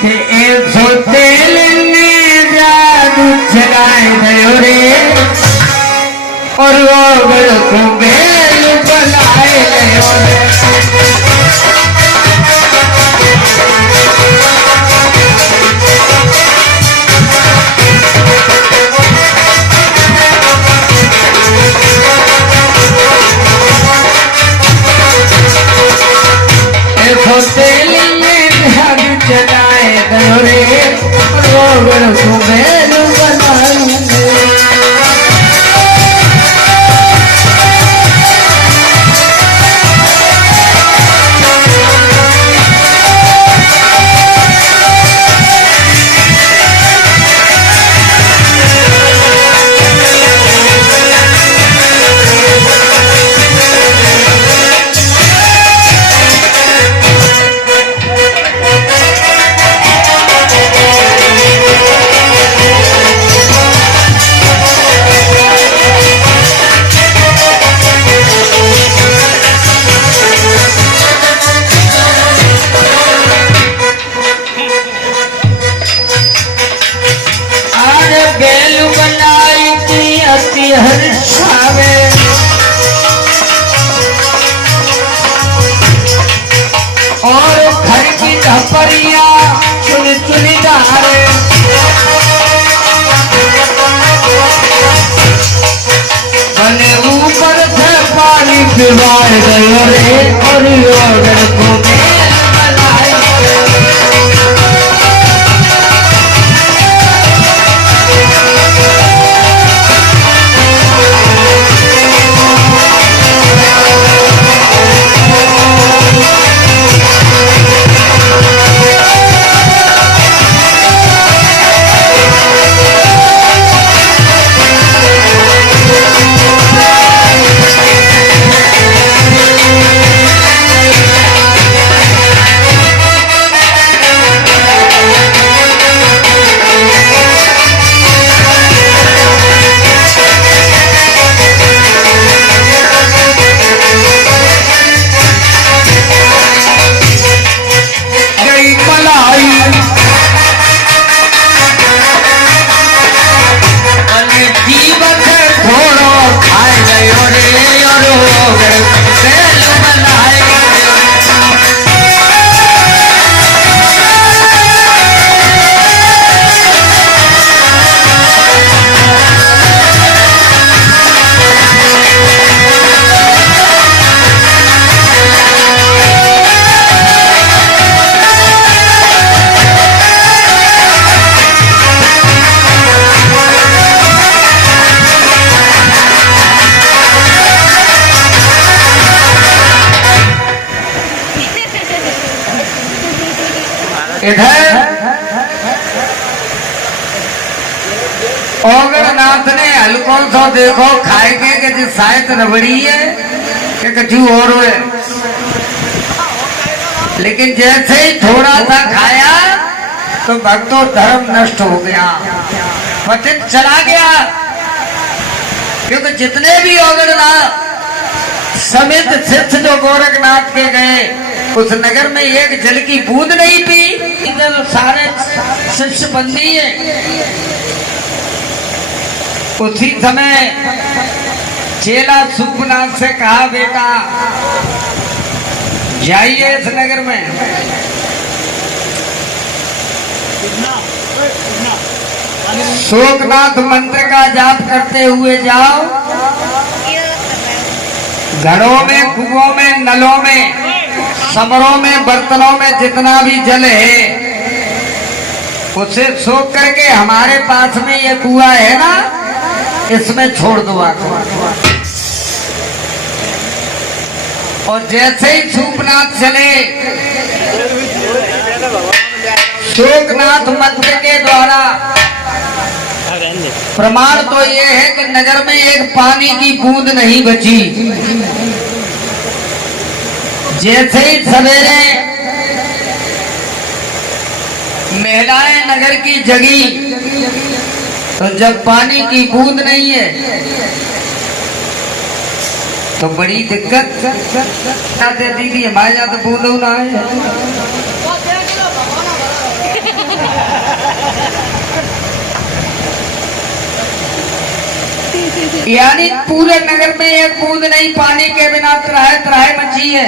कि ऐसो तेल ने जादू चलाए गयो रे और वो गल को बेल बनाए गयो रे। ऐसो तेल ने जादू चलाए गयो रे और वो गल को बेल बनाए गयो रे। हर्षावे और घर की धपरिया चुन चुनी डारे बने ऊपर से पानी पिवाए गयो रे और योगर को इधर ओगरनाथ ने हल्को सो देखो खाए के जी शायद रबड़ी है कि कछु और है, लेकिन जैसे ही थोड़ा सा खाया तो भक्तों धर्म नष्ट हो गया, पतित चला गया। क्योंकि जितने भी ओगरनाथ समित सिद्ध जो गोरखनाथ के गए उस नगर में एक जल की बूंद नहीं पी। इधर सारे शिष्य बंदी है। उसी समय चेला सुखनाथ से कहा, बेटा जाइए इस नगर में, शोकनाथ मंत्र का जाप करते हुए जाओ, घरों में, कुओं में, नलों में, समरों में, बर्तनों में जितना भी जल है उसे सोख करके हमारे पास में ये कुआं है ना, इसमें छोड़ दो आकर। और जैसे ही सूपनाथ चले, शोकनाथ मंत्र के द्वारा प्रमाण तो ये है कि नगर में एक पानी की बूंद नहीं बची। जैसे ही सवेरे महिलाएं नगर की जगी तो जब पानी की बूंद नहीं है तो बड़ी दिक्कत आते। दीदी हमारे यहाँ तो बूंद ना है। यानी पूरे नगर में एक बूंद नहीं पानी के बिना त्राहे त्राहे मची है।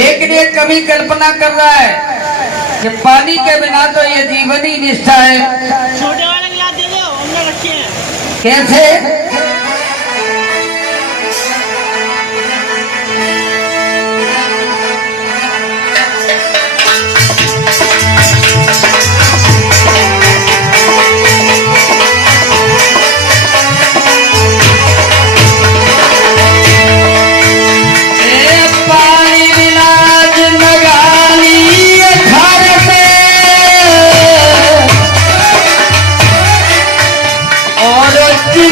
लेकिन ये कभी कल्पना कर रहा है कि पानी के बिना तो ये जीवन ही निष्ठा है। छोटे वाले गिलास दे दो, हमने रखे हैं। कैसे?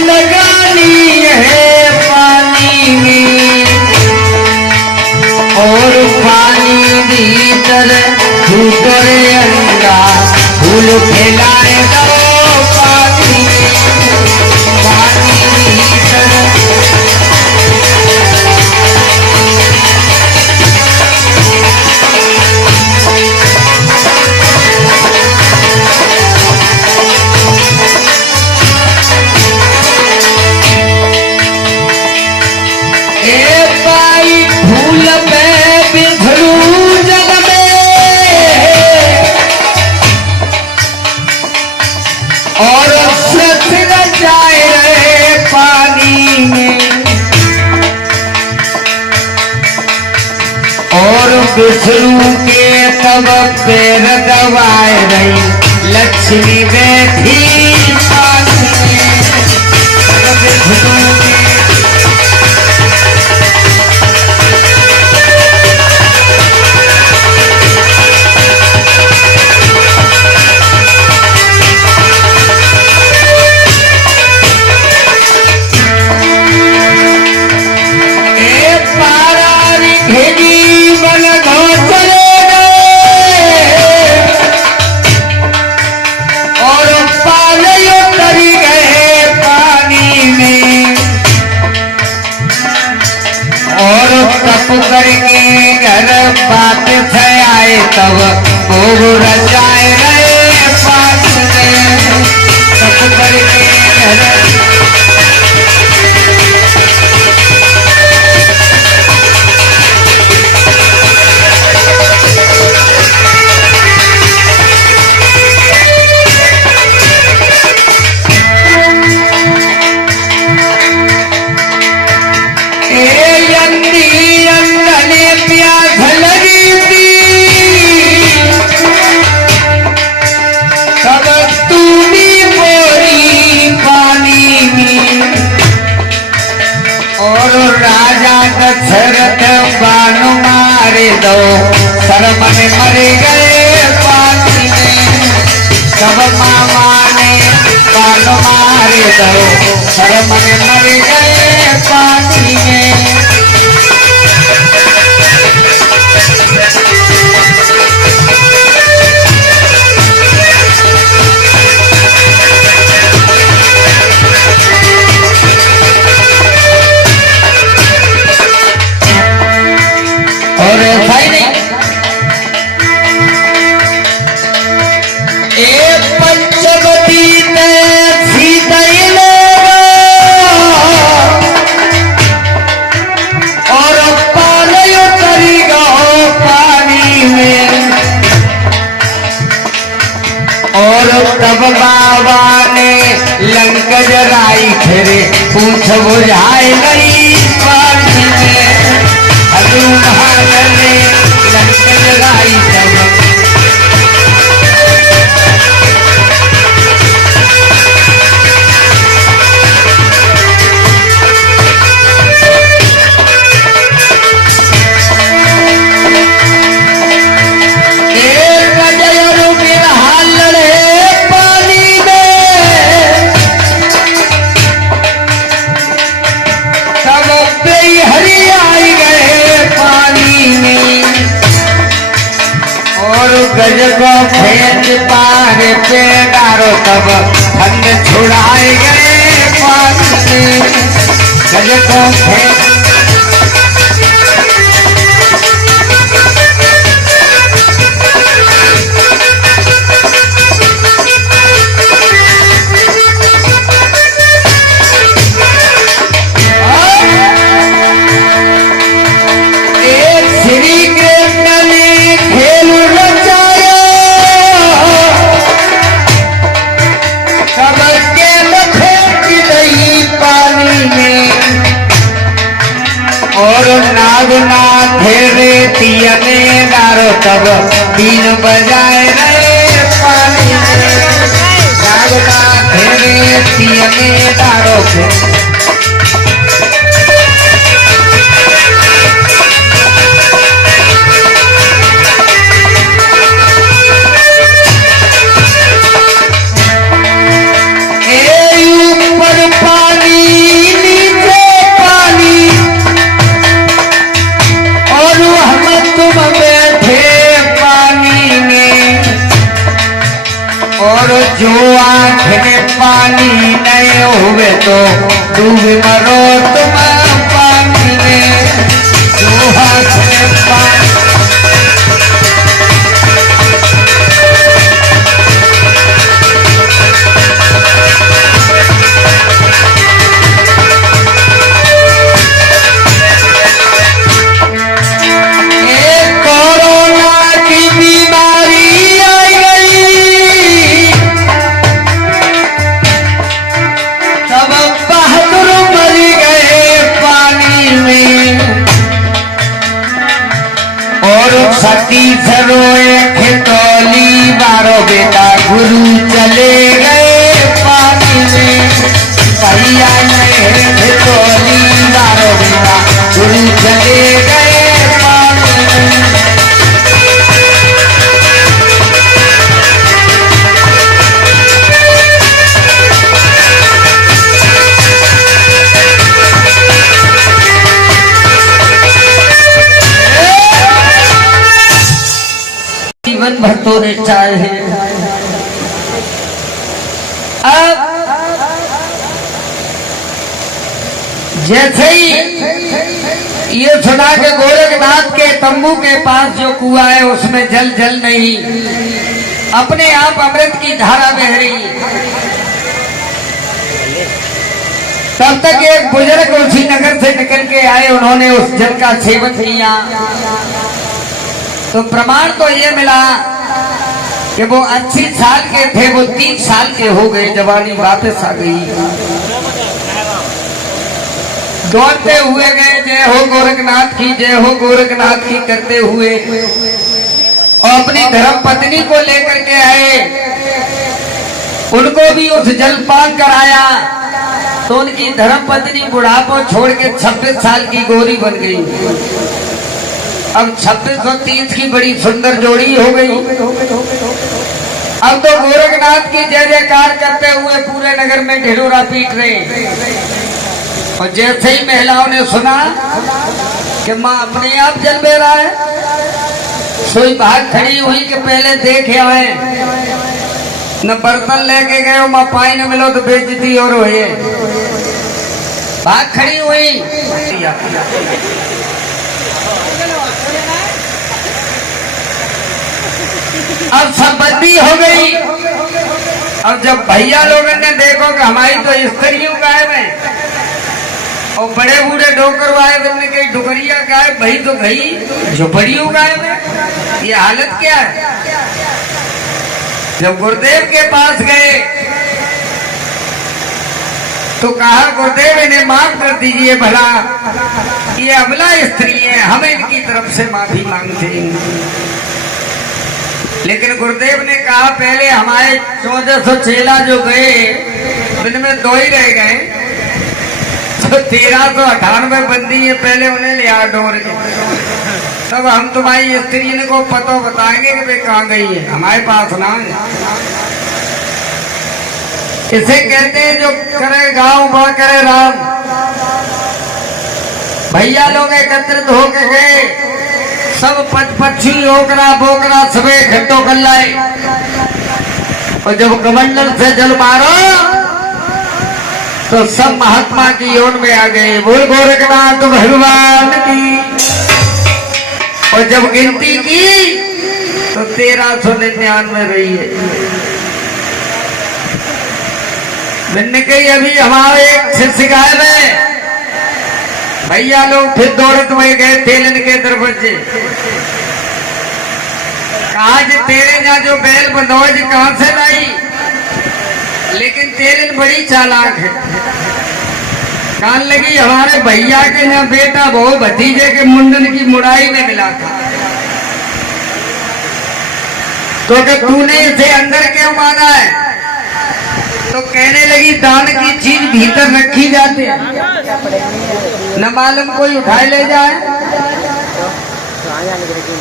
लगानी है पानी में और पानी भीतर भीतर अंडा फूल फैलाए दो पानी में पानी भीतर और जाए रहे पानी में और बिसरू के तब पैर दबाए रही लक्ष्मी बैठी पानी में बिसरू के करके घर बात से आए तब वो रचाए रहे पास में तब करके घर दशरथ बानु मारे दो शर्म में मर गए पानी में सब मामा ने बानु मारे दो शर्म में मर गए पानी में और ऐसा ही नहीं एक पंचवटी में सीता और पानी उतरी गो पानी में और तब बाबा ने लंक जराई फिरे पूछ बुझाए गई पानी में हनुमान ने लंक जराई तब गज को फेंच पार पे डारो तब ठंड छुड़ाए गए पानी में गज को फेंच और नागनाथ रे तियने डारो तब 3 बजाए रे पानी में। नागनाथ रे तियने डारो जो आँख में पानी नहीं हुए तो डूब मरो तुम पानी में। जो आँख में पानी सती सरोए खितौली बारो बेटा गुरु चले गए पानी में। भैया नए खितौली बारो बेटा गुरु चले गए पानी में। जीवन भर तो निष्ठाए हैं। अब जैसे ही ये सुना के गोरखनाथ के तंबू के पास जो कुआं है उसमें जल नहीं, अपने आप अमृत की धारा बह रही। तब तक एक बुजुर्ग उसी नगर से निकल के आए, उन्होंने उस जल का सेवन किया तो प्रमाण तो ये मिला कि वो 80 साल के थे, वो 3 साल के हो गए, जवानी वापस आ गई। दौड़ते हुए गए, जय हो गोरखनाथ की, जय हो गोरखनाथ की करते हुए, और अपनी धर्म पत्नी को लेकर के आए। उनको भी उस जलपान कराया तो उनकी धर्म पत्नी बुढ़ापा छोड़ के 26 साल की गोरी बन गई। अब 26 और 30 की बड़ी सुंदर जोड़ी हो गई। अब तो गोरखनाथ की जय जयकार करते हुए पूरे नगर में ढिढोरा पीट रहे। और जैसे ही महिलाओं ने सुना कि माँ अपने आप जल बह रहा है, सोई भाग खड़ी हुई कि पहले देख आए, न बर्तन लेके गए, माँ पाई न मिलो तो बेइज्जती और हुई। भाग खड़ी हुई। अब सब बंदी हो गई। अब जब भैया लोगों ने देखो कि हमारी तो स्त्रियों गायब है, और बड़े बूढ़े डोकर आए, तुमने कही डुकरिया गायब, भाई तो गई झुपड़ियों गायब है, ये हालत क्या है। जब गुरुदेव के पास गए तो कहा गुरुदेव इन्हें माफ कर दीजिए, भला ये अबला स्त्री है, हम इनकी तरफ से माफी मांगते हैं। लेकिन गुरुदेव ने कहा पहले हमारे 1400 चेला जो गए उनमें 2 ही रह गए, तो 1398 बंदी है, पहले उन्हें लिया डोर के, तब हम तुम्हारी स्त्री को पता बताएंगे कि वे कहाँ गई है, हमारे पास ना है। इसे कहते हैं जो करे गांव वह करे राम। भैया लोग एकत्रित होके गए, सब पक्षी ओकरा बोकरा सबे इकट्ठो कर लाए, और जब कमंडल से जल मारो तो सब महात्मा की ओर में आ गए, बोल गोरखनाथ भगवान की। और जब गिनती की तो 1399 रही है। मैंने कही अभी हमारे एक शिष्य गायब है। भैया लोग फिर दौड़त में गए तेलन के दरवाजे, कहा तेरे यहाँ जो बैल बंधोज कहां से लाई, लेकिन तेलन बड़ी चालाक है। कान लगी हमारे भैया के ना बेटा बहु भतीजे के मुंडन की मुड़ाई में मिला था, तो कि तूने इसे अंदर क्यों मांगा है? तो कहने लगी दान की चीज भीतर रखी जाती है, न मालूम कोई उठाए ले जाए।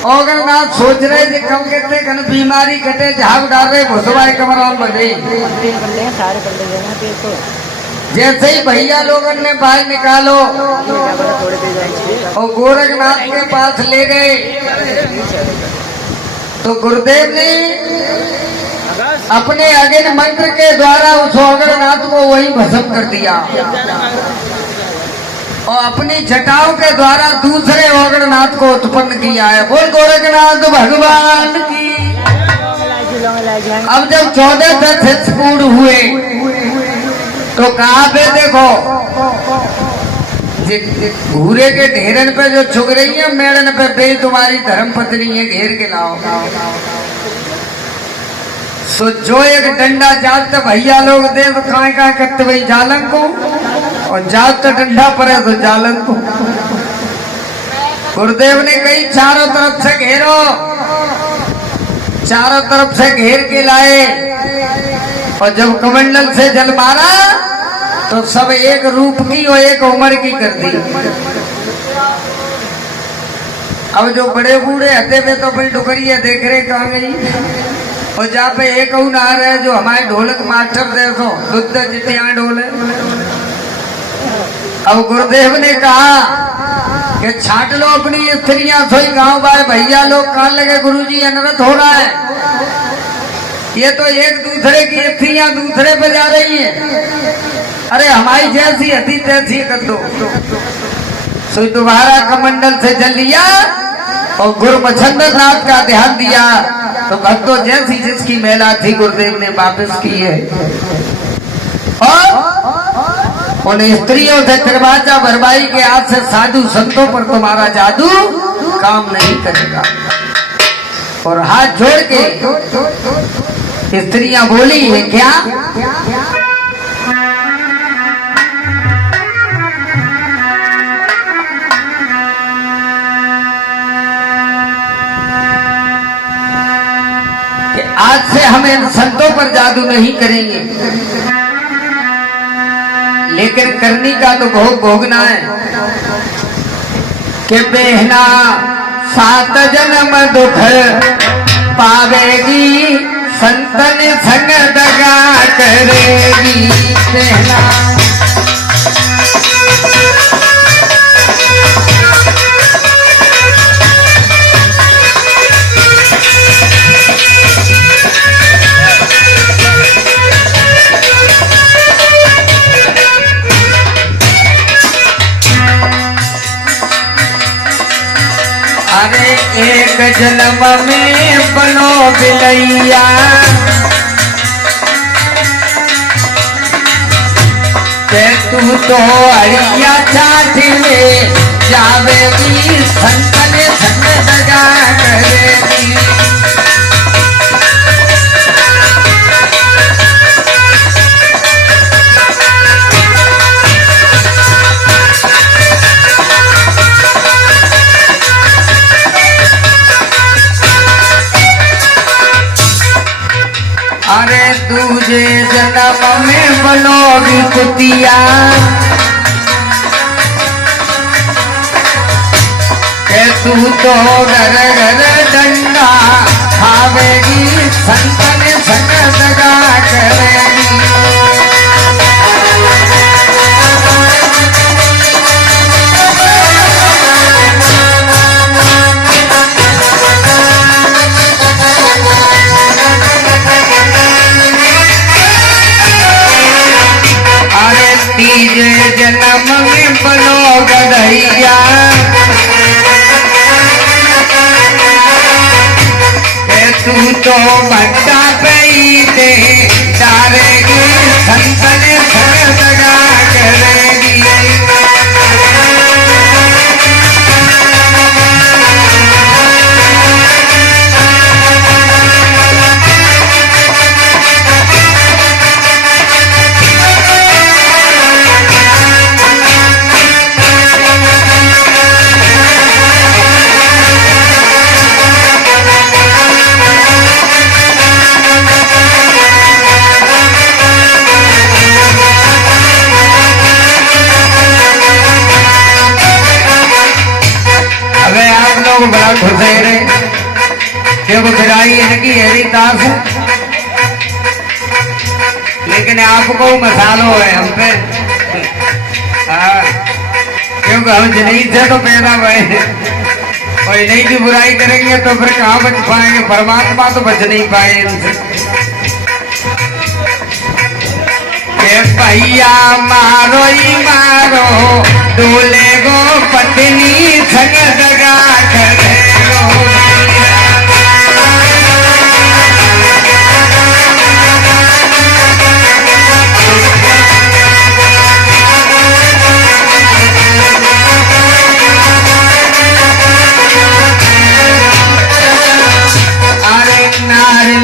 और अगर ना सोच रहे थे कम कहते कन बीमारी कटे झाग डाल रहे घुसवाए कमरा बने। जैसे ही भैया लोगों ने बाहर निकालो और गोरखनाथ के पास ले गए, तो गुरुदेव ने अपने अग्नि मंत्र के द्वारा उस गोरखनाथ को वही भस्म कर दिया और अपनी जटाओं के द्वारा दूसरे गोरखनाथ को उत्पन्न किया है। बोल गोरखनाथ भगवान की। अब जब 14 दस पूर्ण हुए तो कहा पे देखो भूरे के ढेरन पे जो छुग रही है मेड़न पे बे तुम्हारी धर्म पत्नी है, घेर के लाओ। सो जो एक डंडा जात भैया लोग दे तो कहाँ करते भाई जालन को, और जात तो डंडा पड़े तो जालन को। गुरुदेव ने कही चारों तरफ से घेरो, चारों तरफ से घेर के लाए और जब कमंडल से जल मारा तो सब एक रूप की और एक उम्र की कर दी। अब जो बड़े बूढ़े हते पे तो अपनी डुकरिया देख रहे कहाँ गई, और जहाँ पे एक आ रहे जो हमारे ढोलक मास्टर देखो दुद्ध जितिया ढोले। अब गुरुदेव ने कहा कि छाट लो अपनी स्त्रियां, सोई गांव बाय भैया लोग कान लगे गुरुजी अनर्थ हो रहा है। ये तो एक दूसरे की स्त्रियां दूसरे पे जा रही है, अरे हमारी जैसी हती तैसी कर दो। सो दोबारा कमंडल से जल लिया और गुरु मच्छंदर नाथ का ध्यान दिया, तो भक्तों जैसी जिसकी मेला थी गुरुदेव ने वापस की है। और उन स्त्रियों से दरवाजा भरवाई के हाथ से साधु संतों पर तुम्हारा जादू काम नहीं करेगा। और हाथ जोड़ के स्त्रियां बोली है क्या? कि आज से हम इन संतों पर जादू नहीं करेंगे, लेकिन करनी का तो भोग भोगना है। कि बहना 7 जन्म दुख पावेगी, संतन संग दगा करेगी। बहना अरे एक जन्म में बनो बिलैया, के तू तो अड़िया चाट में जावेगी, संतन संग दगा करेगी। अरे दूजे जन्म में बनोगी कुतिया, के तू तो घर घर डंडा खावेगी, संतन संग दगा करेगी। तीजे जन्म में बनो गधैया, तू तो भट्टा पे दे डारेगी, संतन संग दगा करेगी। आपको मसालो है हम पे। हाँ, क्योंकि हम जिंदगी से तो पैदा हुए और इन्हीं की बुराई करेंगे तो फिर कहाँ बच पाएंगे, परमात्मा तो बच नहीं पाए इनसे। के भैया मारो ही मारो डोले गो पत्नी संग दगा करे गो।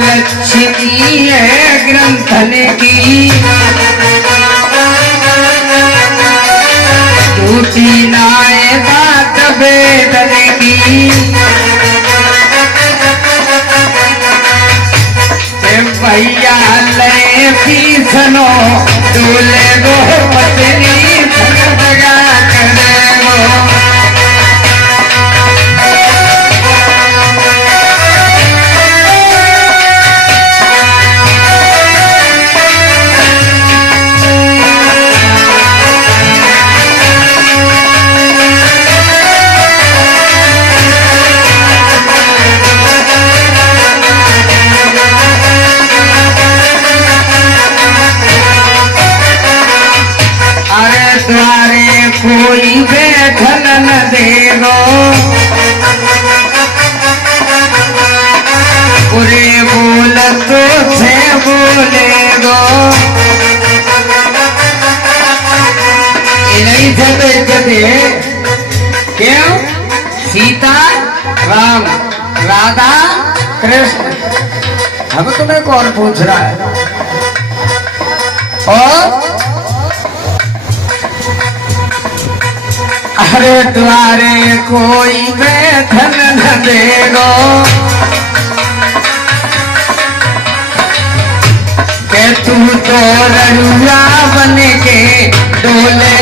लक्ष्मी है ग्रंथन की टूटी नाए बात वेदन की। भैया ले पीछनो डोले गो पत्नी दगा करे गो। द्वारे कोई बैठन न देगो पूरे बोल तो से बोलेगो। नहीं थे तो इज्जत है क्यों? सीता राम राधा कृष्ण, अब तुम्हें कौन पूछ रहा है? और अरे द्वारे कोई बैठन न देगो के तू तो रड़ुआ बन के डोले